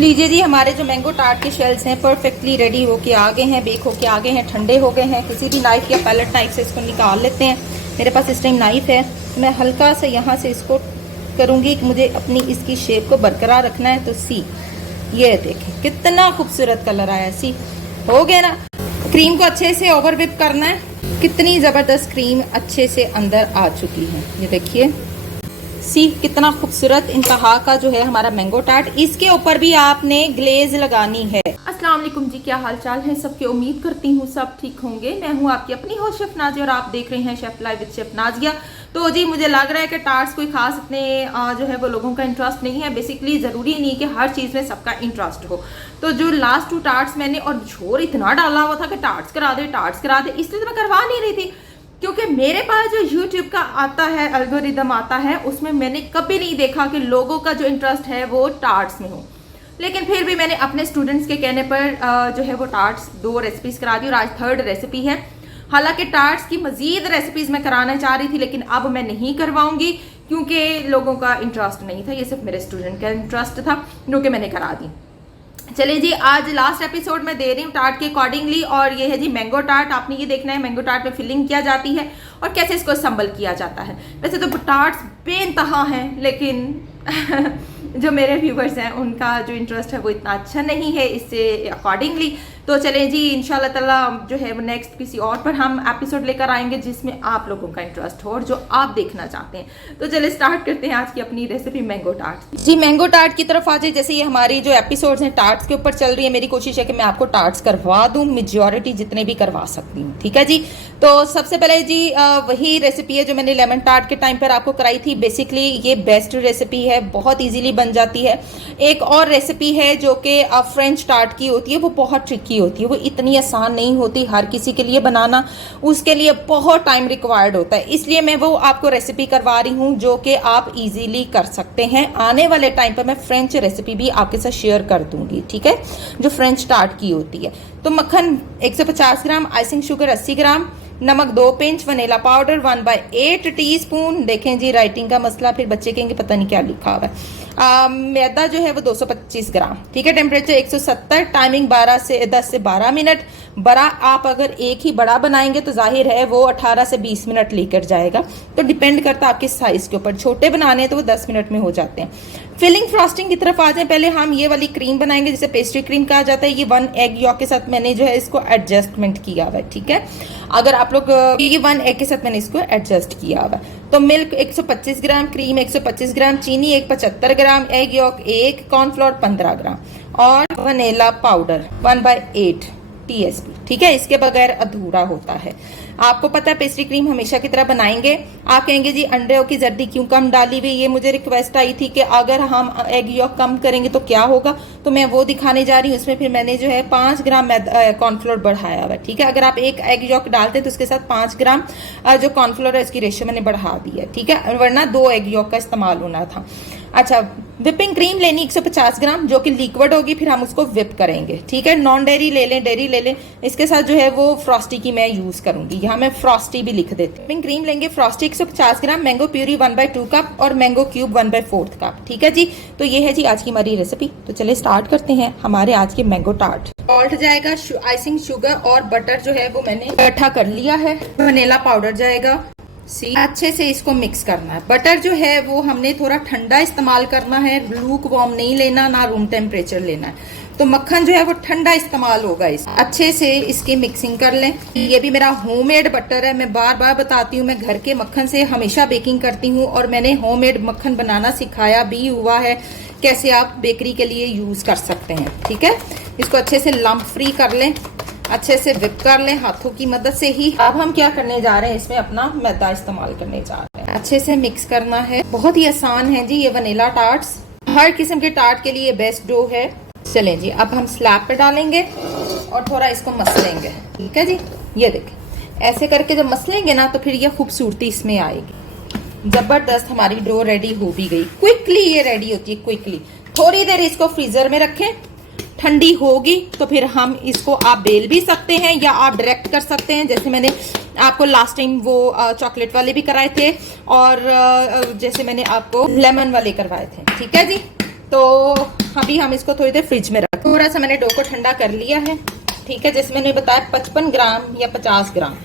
लीजिए जी, हमारे जो मैंगो टार्ट के शेल्स हैं परफेक्टली रेडी होके आ गए हैं, बेक होके आ गए हैं, ठंडे हो गए हैं। किसी भी नाइफ या पैलेट नाइफ से इसको निकाल लेते हैं। मेरे पास इस टाइम नाइफ है, मैं हल्का सा यहाँ से इसको करूँगी कि मुझे अपनी इसकी शेप को बरकरार रखना है। तो सी, ये देखें कितना खूबसूरत कलर आया। सी हो गया ना। क्रीम को अच्छे से ओवर विप करना है। कितनी ज़बरदस्त क्रीम अच्छे से अंदर आ चुकी है, ये देखिए। सी कितना खूबसूरत इंतहा का जो है हमारा मैंगो टार्ट। इसके ऊपर भी आपने ग्लेज लगानी है। अस्सलाम वालेकुम जी, क्या हाल चाल है सबके। उम्मीद करती हूँ सब ठीक होंगे। मैं हूँ आपकी अपनी होस्ट शेफ नाजिया और आप देख रहे हैं chef live with chef Nazia. तो जी मुझे लग रहा है कि टार्ट्स कोई खास इतने जो है वो लोगों का इंटरेस्ट नहीं है। बेसिकली ज़रूरी नहीं कि हर चीज़ में सबका इंटरेस्ट हो। तो जो लास्ट 2 टार्ट्स मैंने, और झोर इतना डाला हुआ था कि टार्ट्स करा दे टार्ट्स करा दे, इसलिए तो मैं करवा नहीं रही थी, क्योंकि मेरे पास जो YouTube का आता है एल्गोरिदम आता है, उसमें मैंने कभी नहीं देखा कि लोगों का जो इंटरेस्ट है वो टार्ट्स में हो। लेकिन फिर भी मैंने अपने स्टूडेंट्स के कहने पर जो है वो टार्ट्स 2 रेसिपीज करा दी और आज 3rd रेसिपी है। हालांकि टार्ट्स की मजीद रेसिपीज मैं कराना चाह रही थी, लेकिन अब मैं नहीं करवाऊंगी क्योंकि लोगों का इंटरेस्ट नहीं था। ये सिर्फ मेरे स्टूडेंट का इंटरेस्ट था, जो कि मैंने करा दी। चलिए जी, आज लास्ट एपिसोड में दे रही हूँ टार्ट के अकॉर्डिंगली, और ये है जी मैंगो टार्ट। आपने ये देखना है मैंगो टार्ट में फिलिंग किया जाती है और कैसे इसको असम्बल किया जाता है। वैसे तो टार्ट्स बेइंतहा हैं, लेकिन जो मेरे व्यूवर्स हैं उनका जो इंटरेस्ट है वो इतना अच्छा नहीं है इससे अकॉर्डिंगली। तो चलें जी, इंशाल्लाह ताला जो है वो नेक्स्ट किसी और पर हम एपिसोड लेकर आएंगे जिसमें आप लोगों का इंटरेस्ट हो और जो आप देखना चाहते हैं। तो चलिए स्टार्ट करते हैं आज की अपनी recipe mango tart. G mango tart की तरफ आ जाए। जैसे ये हमारी जो एपिसोड्स हैं टार्ट्स के ऊपर चल रही है, मेरी कोशिश है कि मैं आपको टार्ट्स करवा दूं, मेजॉरिटी जितने भी करवा सकती हूँ, ठीक है जी। तो सबसे पहले जी वही रेसिपी है जो मैंने लेमन टार्ट के टाइम पर आपको कराई थी। बेसिकली ये बेस्ट रेसिपी है, बहुत ईजिली बन जाती है। एक और रेसिपी है जो कि फ्रेंच टार्ट की होती है, वो बहुत ट्रिकी होती है, वो इतनी आसान नहीं होती हर किसी के लिए बनाना, उसके लिए बहुत टाइम रिक्वायर्ड होता है। इसलिए मैं वो आपको रेसिपी करवा रही हूँ जो कि आप इजीली कर सकते हैं। आने वाले टाइम पर मैं फ्रेंच रेसिपी भी आपके साथ शेयर कर दूंगी, ठीक है, जो फ्रेंच टार्ट की होती है। तो मक्खन 150 ग्राम, आइसिंग शुगर 80 ग्राम, नमक 2 पिंच, वनीला पाउडर 1/8 टीस्पून। देखें जी राइटिंग का मसला, फिर बच्चे कहेंगे पता नहीं क्या लिखा हुआ है। मैदा जो है वो 225 ग्राम, ठीक है। टेम्परेचर 170, टाइमिंग 10 से 12 मिनट। बड़ा आप अगर एक ही बड़ा बनाएंगे तो जाहिर है वो 18 से 20 मिनट लेकर जाएगा, तो डिपेंड करता है आपके साइज के ऊपर। छोटे बनाने हैं तो वो 10 मिनट में हो जाते हैं। फिलिंग फ्रॉस्टिंग की तरफ आ जाए। पहले हम ये वाली क्रीम बनाएंगे जिसे पेस्ट्री क्रीम कहा जाता है। ये 1 एग यॉक के साथ मैंने जो है इसको एडजस्टमेंट किया हुआ है, ठीक है। अगर आप लोग ये 1 एग के साथ मैंने इसको एडजस्ट किया हुआ है। तो मिल्क 125 ग्राम, क्रीम 125 ग्राम, चीनी 175 ग्राम, एग यॉक 1, कॉर्नफ्लोर 15 ग्राम और वनीला पाउडर 1/8 टीएसपी, ठीक है। इसके बगैर अधूरा होता है। आपको पता है पेस्ट्री क्रीम हमेशा की तरह बनाएंगे। आप कहेंगे जी अंडों की जर्दी क्यों कम डाली हुई। ये मुझे रिक्वेस्ट आई थी कि अगर हम एग यॉक कम करेंगे तो क्या होगा, तो मैं वो दिखाने जा रही हूँ। उसमें फिर मैंने जो है 5 ग्राम कॉर्नफ्लोर बढ़ाया हुआ है, ठीक है। अगर आप 1 एग यॉक डालते हैं तो उसके साथ 5 ग्राम जो कॉर्नफ्लोर है इसकी रेशियो मैंने बढ़ा दी है, ठीक है, वरना 2 एग यॉक का इस्तेमाल होना था। अच्छा, विपिंग क्रीम लेनी 150 ग्राम जो कि लिक्विड होगी, फिर हम उसको विप करेंगे, ठीक है। नॉन डेयरी ले लें, डेयरी ले लें। इसके साथ जो है वो फ्रॉस्टी की मैं यूज करूंगी, यहाँ मैं फ्रॉस्टी भी लिख देती हूँ। विपिंग क्रीम लेंगे, फ्रॉस्टी 150 ग्राम, मैंगो प्यूरी 1/2 कप और मैंगो क्यूब 1/4 कप, ठीक है जी। तो ये है जी आज की हमारी रेसिपी। तो चलिए स्टार्ट करते हैं हमारे आज के मैंगो टार्ट। सॉल्ट जाएगा, आइसिंग शुगर और बटर जो है वो मैंने इकट्ठा कर लिया है। वनीला पाउडर जाएगा। अच्छे से इसको मिक्स करना है। बटर जो है वो हमने थोड़ा ठंडा इस्तेमाल करना है, लूक वार्म नहीं लेना, ना रूम टेम्परेचर लेना है। तो मक्खन जो है वो ठंडा इस्तेमाल होगा। इस अच्छे से इसकी मिक्सिंग कर लें। ये भी मेरा होममेड बटर है, मैं बार बार बताती हूँ, मैं घर के मक्खन से हमेशा बेकिंग करती हूँ और मैंने होममेड मक्खन बनाना सिखाया भी हुआ है, कैसे आप बेकरी के लिए यूज कर सकते हैं, ठीक है। इसको अच्छे से लम्प फ्री कर लें, अच्छे से विप कर लें हाथों की मदद से ही। अब हम क्या करने जा रहे हैं, इसमें अपना मैदा इस्तेमाल करने जा रहे हैं। अच्छे से मिक्स करना है, बहुत ही आसान है जी ये वनीला टार्ट्स। हर किस्म के टार्ट के लिए बेस्ट डो है। चलें जी, अब हम स्लैब पे डालेंगे और थोड़ा इसको मसलेंगे, ठीक है जी। ये देखें, ऐसे करके जब मसलेंगे ना तो फिर ये खूबसूरती इसमें आएगी। जबरदस्त हमारी डो रेडी हो भी गई। क्विकली ये रेडी होती है, क्विकली। थोड़ी देर इसको फ्रीजर में रखें, ठंडी होगी तो फिर हम इसको आप बेल भी सकते हैं या आप डायरेक्ट कर सकते हैं, जैसे मैंने आपको लास्ट टाइम वो चॉकलेट वाले भी कराए थे और जैसे मैंने आपको लेमन वाले करवाए थे, ठीक है जी। तो अभी हम इसको थोड़ी देर फ्रिज में रख। थोड़ा सा मैंने डो को ठंडा कर लिया है, ठीक है। जैसे मैंने बताया 55 ग्राम या 50 ग्राम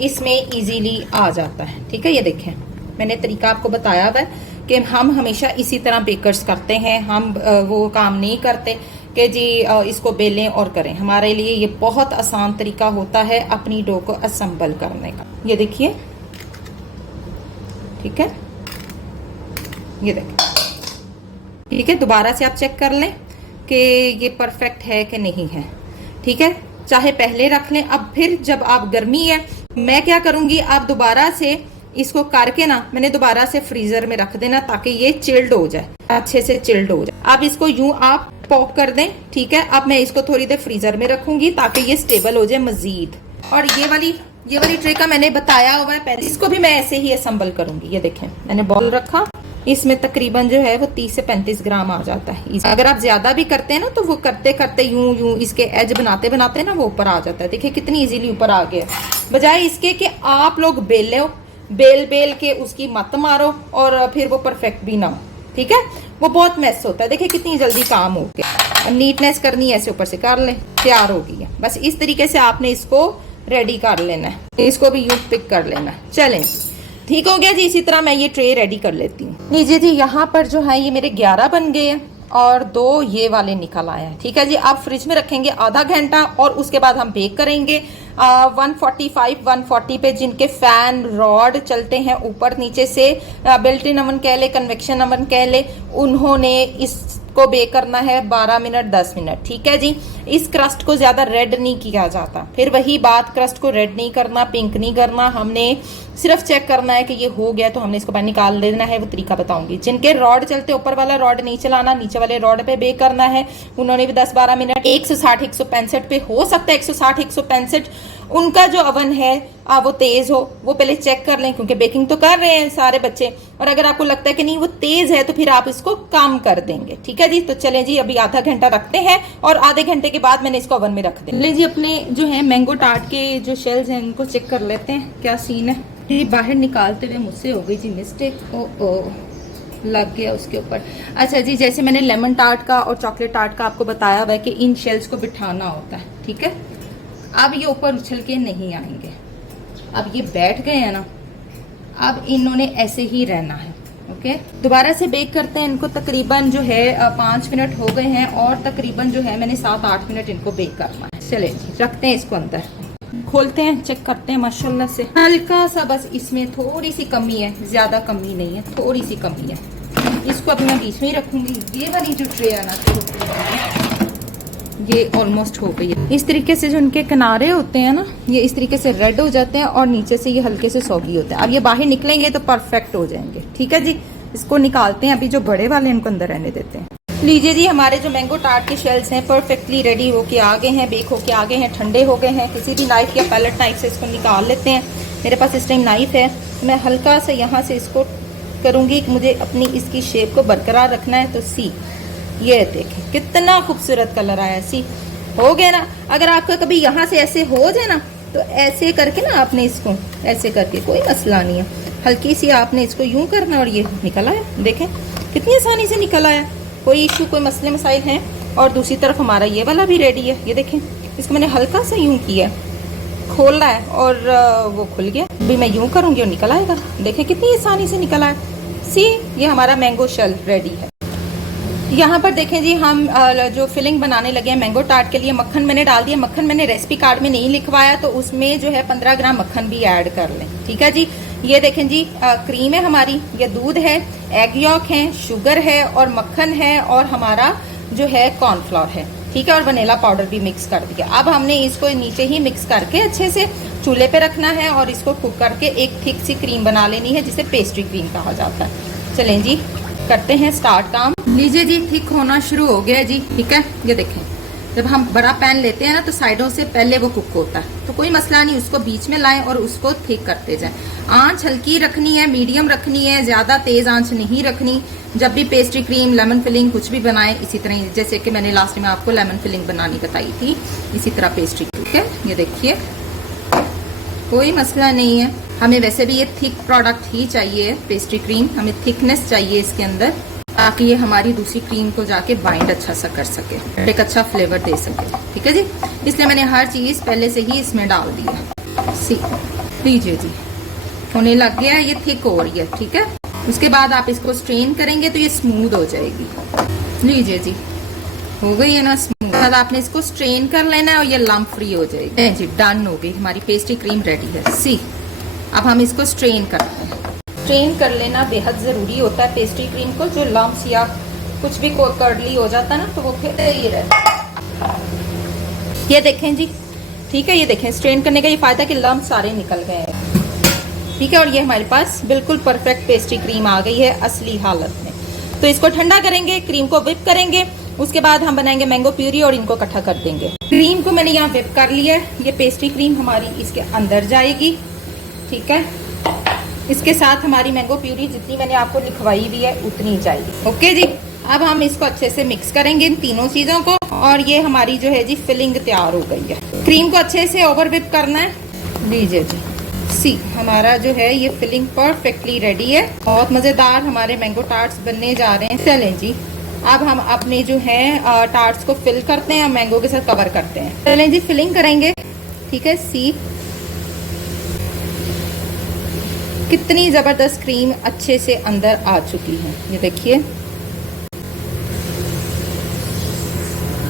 इसमें इजीली आ जाता है, ठीक है। ये देखें, मैंने तरीका आपको बताया हुआ है कि हम हमेशा इसी तरह बेकर्स करते हैं। हम वो काम नहीं करते कि जी इसको बेलें और करें। हमारे लिए ये बहुत आसान तरीका होता है अपनी डो को असेंबल करने का। ये देखिए, ठीक है, ये देखिए, ठीक है। दोबारा से आप चेक कर लें कि ये परफेक्ट है कि नहीं है, ठीक है। चाहे पहले रख लें, अब फिर जब आप गर्मी है, मैं क्या करूंगी, आप दोबारा से इसको करके ना मैंने दोबारा से फ्रीजर में रख देना ताकि ये चिल्ड हो जाए, अच्छे से चिल्ड हो जाए। अब इसको यूं आप पॉप कर दें, ठीक है। अब मैं इसको थोड़ी देर फ्रीजर में रखूंगी ताकि ये स्टेबल हो जाए मजीद। और ये वाली ट्रे का मैंने बताया हुआ है पहले, इसको भी मैं ऐसे ही असेंबल करूंगी। ये देखें, मैंने बॉल रखा, इसमें तकरीबन जो है वो 30 से 35 ग्राम आ जाता है। अगर आप ज्यादा भी करते हैं ना तो वो करते करते यूं इसके एज बनाते बनाते ना वो ऊपर आ जाता है। देखिए कितनी इजीली ऊपर आ गया, बजाय इसके कि आप लोग बेल के उसकी मत मारो और फिर वो परफेक्ट भी ना हो, ठीक है। वो बहुत मैस होता है। देखिए कितनी जल्दी काम हो गया। नीटनेस करनी है, ऐसे ऊपर से कर लें, तैयार हो गई है। बस इस तरीके से आपने इसको रेडी कर लेना है, इसको भी यूं पिक कर लेना है। चलें, ठीक हो गया जी। इसी तरह मैं ये ट्रे रेडी कर लेती हूँ। लीजिए जी, यहाँ पर जो है ये मेरे 11 बन गए हैं और 2 ये वाले निकल आए हैं, ठीक है जी। आप फ्रिज में रखेंगे आधा घंटा और उसके बाद हम बेक करेंगे 140 पे, जिनके फैन रॉड चलते हैं ऊपर नीचे से, बिल्ट इन ओवन कह ले, कन्वेक्शन ओवन कह ले, उन्होंने इसको बेक करना है 12 मिनट 10 मिनट, ठीक है जी। इस क्रस्ट को ज्यादा रेड नहीं किया जाता। फिर वही बात, क्रस्ट को रेड नहीं करना, पिंक नहीं करना, हमने सिर्फ चेक करना है कि ये हो गया तो हमने इसको बाहर निकाल देना है। वो तरीका बताऊंगी। जिनके रॉड चलते, ऊपर वाला रॉड नहीं चलाना, नीचे वाले रॉड पे बेक करना है, उन्होंने भी 10-12 मिनट 160 165 पे, हो सकता है 160 165 उनका जो अवन है वो तेज हो। वो पहले चेक कर लें क्योंकि बेकिंग तो कर रहे हैं सारे बच्चे, और अगर आपको लगता है कि नहीं वो तेज है तो फिर आप इसको कम कर देंगे, ठीक है जी। तो चलें जी, अभी आधा घंटा रखते हैं और आधे घंटे के बाद मैंने इसको अवन में रख दिया। ले जी, अपने जो है मैंगो टार्ट के जो शेल्स हैं इनको चेक कर लेते हैं क्या सीन है। ये बाहर निकालते हुए मुझसे हो गई जी मिस्टेक, ओ लग गया उसके ऊपर। अच्छा जी, जैसे मैंने लेमन टार्ट का और चॉकलेट टार्ट का आपको बताया हुआ है कि इन शेल्स को बिठाना होता है, ठीक है। अब ये ऊपर उछल के नहीं आएंगे, अब ये बैठ गए हैं ना, अब इन्होंने ऐसे ही रहना है, ओके। दोबारा से बेक करते हैं इनको। तकरीबन जो है 5 मिनट हो गए हैं और तकरीबन जो है मैंने 7-8 मिनट इनको बेक करना है। चले जी, रखते हैं इसको अंदर, खोलते हैं, चेक करते हैं। माशाल्लाह से हल्का सा बस इसमें थोड़ी सी कमी है, ज्यादा कमी नहीं है, थोड़ी सी कमी है। इसको अब मैं बीच में ही रखूंगी। ये वाली जो ट्रे है ना, ये ऑलमोस्ट हो गई है। इस तरीके से जो इनके किनारे होते हैं ना, ये इस तरीके से रेड हो जाते हैं और नीचे से ये हल्के से सौगी होते हैं। अब ये बाहर निकलेंगे तो परफेक्ट हो जाएंगे, ठीक है जी। इसको निकालते हैं, अभी जो बड़े वाले इनको अंदर रहने देते हैं। लीजिए जी, हमारे जो मैंगो टार्ट के शेल्स हैं परफेक्टली रेडी होके आ गए हैं, बेक होके आ गए हैं, ठंडे हो गए हैं। किसी भी नाइफ या पैलेट नाइफ से इसको निकाल लेते हैं। मेरे पास इस टाइम नाइफ है, मैं हल्का सा यहाँ से इसको करूँगी कि मुझे अपनी इसकी शेप को बरकरार रखना है। तो सी, ये देखें कितना खूबसूरत कलर आया, सी हो गया ना। अगर आपका कभी यहाँ से ऐसे हो जाए ना तो ऐसे करके ना आपने इसको ऐसे करके, कोई मसला नहीं है, हल्की सी आपने इसको यूं करना और ये निकल आया। देखें कितनी आसानी से निकल आया, कोई इशू कोई मसले मसाइल हैं। और दूसरी तरफ हमारा ये वाला भी रेडी है। ये देखें, इसको मैंने हल्का सा यूं किया, खोला है और वो खुल गया। अभी मैं यूं करूँगी और निकल आएगा। देखें कितनी आसानी से निकल आया। सी, ये हमारा मैंगो शेल रेडी है। यहाँ पर देखें जी, हम जो फिलिंग बनाने लगे हैं मैंगो टार्ट के लिए, मक्खन मैंने डाल दिया। मक्खन मैंने रेसिपी कार्ड में नहीं लिखवाया, तो उसमें जो है 15 ग्राम मक्खन भी ऐड कर लें, ठीक है जी। ये देखें जी, क्रीम है हमारी, ये दूध है, एग यॉक है, शुगर है और मक्खन है और हमारा जो है कॉर्नफ्लोर है, ठीक है। और वनीला पाउडर भी मिक्स कर दिया। अब हमने इसको नीचे ही मिक्स करके अच्छे से चूल्हे पे रखना है और इसको कुक करके एक थिक सी क्रीम बना लेनी है, जिसे पेस्ट्री क्रीम कहा जाता है। चलें जी, करते हैं स्टार्ट काम। लीजिए जी, थिक होना शुरू हो गया जी, ठीक है। ये देखें, जब हम बड़ा पैन लेते हैं ना तो साइडों से पहले वो कुक होता है, तो कोई मसला नहीं, उसको बीच में लाएं और उसको थिक करते जाएं। आंच हल्की रखनी है, मीडियम रखनी है, ज्यादा तेज आंच नहीं रखनी। जब भी पेस्ट्री क्रीम, लेमन फिलिंग कुछ भी बनाएं, इसी तरह जैसे कि मैंने लास्ट में आपको लेमन फिलिंग बनानी बताई थी, इसी तरह पेस्ट्री, ठीक है। ये देखिए कोई मसला नहीं है। हमें वैसे भी ये थिक प्रोडक्ट ही चाहिए, पेस्ट्री क्रीम हमें थिकनेस चाहिए इसके अंदर। ताकि ये हमारी दूसरी क्रीम को जाके बाइंड अच्छा सा कर सके, एक अच्छा फ्लेवर दे सके। ठीक है जी, इसलिए मैंने हर चीज़ पहले से ही इसमें डाल दी है। सी लीजिए जी, होने लग गया है, ये थिक हो रही है। ठीक है, उसके बाद आप इसको स्ट्रेन करेंगे तो ये स्मूथ हो जाएगी। लीजिए जी, हो गई है ना स्मूथ। बाद आपने इसको स्ट्रेन कर लेना है और ये लम्प फ्री हो जाएगी। जी डन हो गई, हमारी पेस्ट्री क्रीम रेडी है। सी अब हम इसको स्ट्रेन करते हैं। स्ट्रेन कर लेना बेहद ज़रूरी होता है पेस्ट्री क्रीम को, जो लम्प्स या कुछ भी कर्डली हो जाता है ना तो वो फिर ये रहता है। ये देखें जी, ठीक है, ये देखें स्ट्रेन करने का ये फ़ायदा कि लम्प सारे निकल गए हैं। ठीक है, और ये हमारे पास बिल्कुल परफेक्ट पेस्ट्री क्रीम आ गई है असली हालत में। तो इसको ठंडा करेंगे, क्रीम को विप करेंगे, उसके बाद हम बनाएंगे मैंगो प्यूरी और इनको इकट्ठा कर देंगे। क्रीम को मैंने यहाँ विप कर लिया है, ये पेस्ट्री क्रीम हमारी इसके अंदर जाएगी। ठीक है, इसके साथ हमारी मैंगो प्यूरी जितनी मैंने आपको लिखवाई हुई है उतनी जाएगी। ओके जी, अब हम इसको अच्छे से मिक्स करेंगे इन तीनों चीज़ों को, और ये हमारी जो है जी फिलिंग तैयार हो गई है। क्रीम को अच्छे से ओवर विप करना है। लीजिए जी, सी हमारा जो है ये फिलिंग परफेक्टली रेडी है। बहुत मज़ेदार हमारे मैंगो टार्ट्स बनने जा रहे हैं। चलें जी, अब हम अपने जो है टार्ट्स को फिल करते हैं, मैंगो के साथ कवर करते हैं। चलें जी, फिलिंग करेंगे। ठीक है, सी कितनी ज़बरदस्त क्रीम अच्छे से अंदर आ चुकी है, ये देखिए।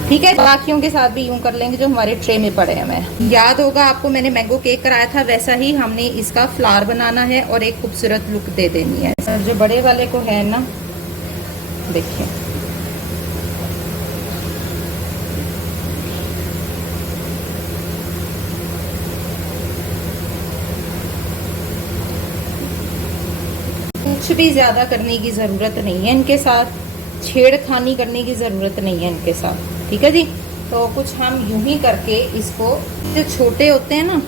ठीक है, बाकियों के साथ भी यूं कर लेंगे जो हमारे ट्रे में पड़े हैं। याद होगा आपको मैंने मैंगो केक कराया था, वैसा ही हमने इसका फ्लावर बनाना है और एक खूबसूरत लुक दे देनी है। जो बड़े वाले को है ना, देखिए कुछ भी ज़्यादा करने की ज़रूरत नहीं है इनके साथ, छेड़खानी करने की ज़रूरत नहीं है इनके साथ। ठीक है जी, तो कुछ हम यूं ही करके इसको, जो छोटे होते हैं ना,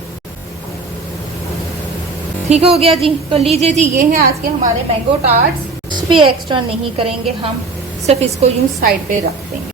ठीक हो गया जी। तो लीजिए जी, ये है आज के हमारे मैंगो टार्ट्स। कुछ भी एक्स्ट्रा नहीं करेंगे हम, सिर्फ इसको यूं साइड पे रख देंगे।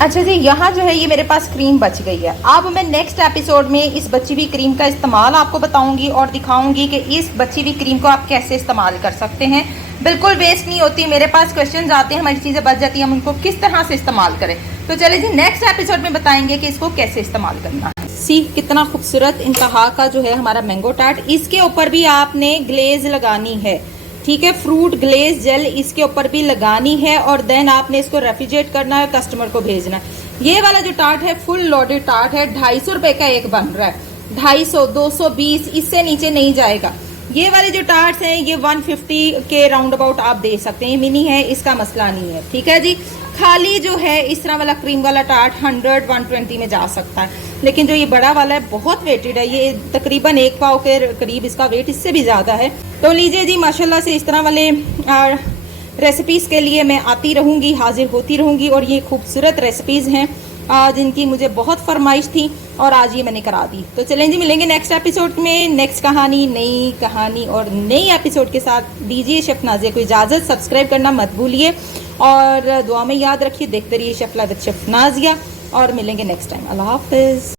अच्छा जी, यहाँ जो है ये मेरे पास क्रीम बच गई है। अब मैं नेक्स्ट एपिसोड में इस बची हुई क्रीम का इस्तेमाल आपको बताऊंगी और दिखाऊंगी कि इस बची हुई क्रीम को आप कैसे इस्तेमाल कर सकते हैं। बिल्कुल वेस्ट नहीं होती। मेरे पास क्वेश्चन आते हैं, हमारी चीज़ें बच जाती हैं, हम उनको किस तरह से इस्तेमाल करें। तो चले जी, नेक्स्ट एपिसोड में बताएंगे कि इसको कैसे इस्तेमाल करना है। सी कितना खूबसूरत इंतहा का जो है हमारा मैंगो टार्ट। इसके ऊपर भी आपने ग्लेज लगानी है। ठीक है, फ्रूट ग्लेज जेल इसके ऊपर भी लगानी है, और देन आपने इसको रेफ्रिजरेट करना है, कस्टमर को भेजना है। ये वाला जो टार्ट है फुल लोडेड टार्ट है, 250 रुपए का एक बन रहा है। 250, 220, इससे नीचे नहीं जाएगा। ये वाले जो टार्ट्स हैं ये 150 के राउंड अबाउट आप दे सकते हैं, मिनी है, इसका मसला नहीं है। ठीक है जी, खाली जो है इस तरह वाला क्रीम वाला टार्ट 100, 120 में जा सकता है, लेकिन जो ये बड़ा वाला है बहुत वेटेड है, ये तकरीबन 1 पाव के करीब इसका वेट, इससे भी ज़्यादा है। तो लीजिए जी, माशाल्लाह से इस तरह वाले रेसिपीज़ के लिए मैं आती रहूँगी, हाजिर होती रहूँगी, और ये खूबसूरत रेसिपीज़ हैं जिनकी मुझे बहुत फरमाइश थी और आज ये मैंने करा दी। तो चलें जी, मिलेंगे नेक्स्ट एपिसोड में, नेक्स्ट कहानी, नई कहानी और नई एपिसोड के साथ। दीजिए शेफ नाजिया को इजाज़त, सब्सक्राइब करना मत भूलिए और दुआ में याद रखिए। देखते रहिए chef live with chef Nazia, और मिलेंगे नेक्स्ट टाइम। अल्लाह हाफिज़।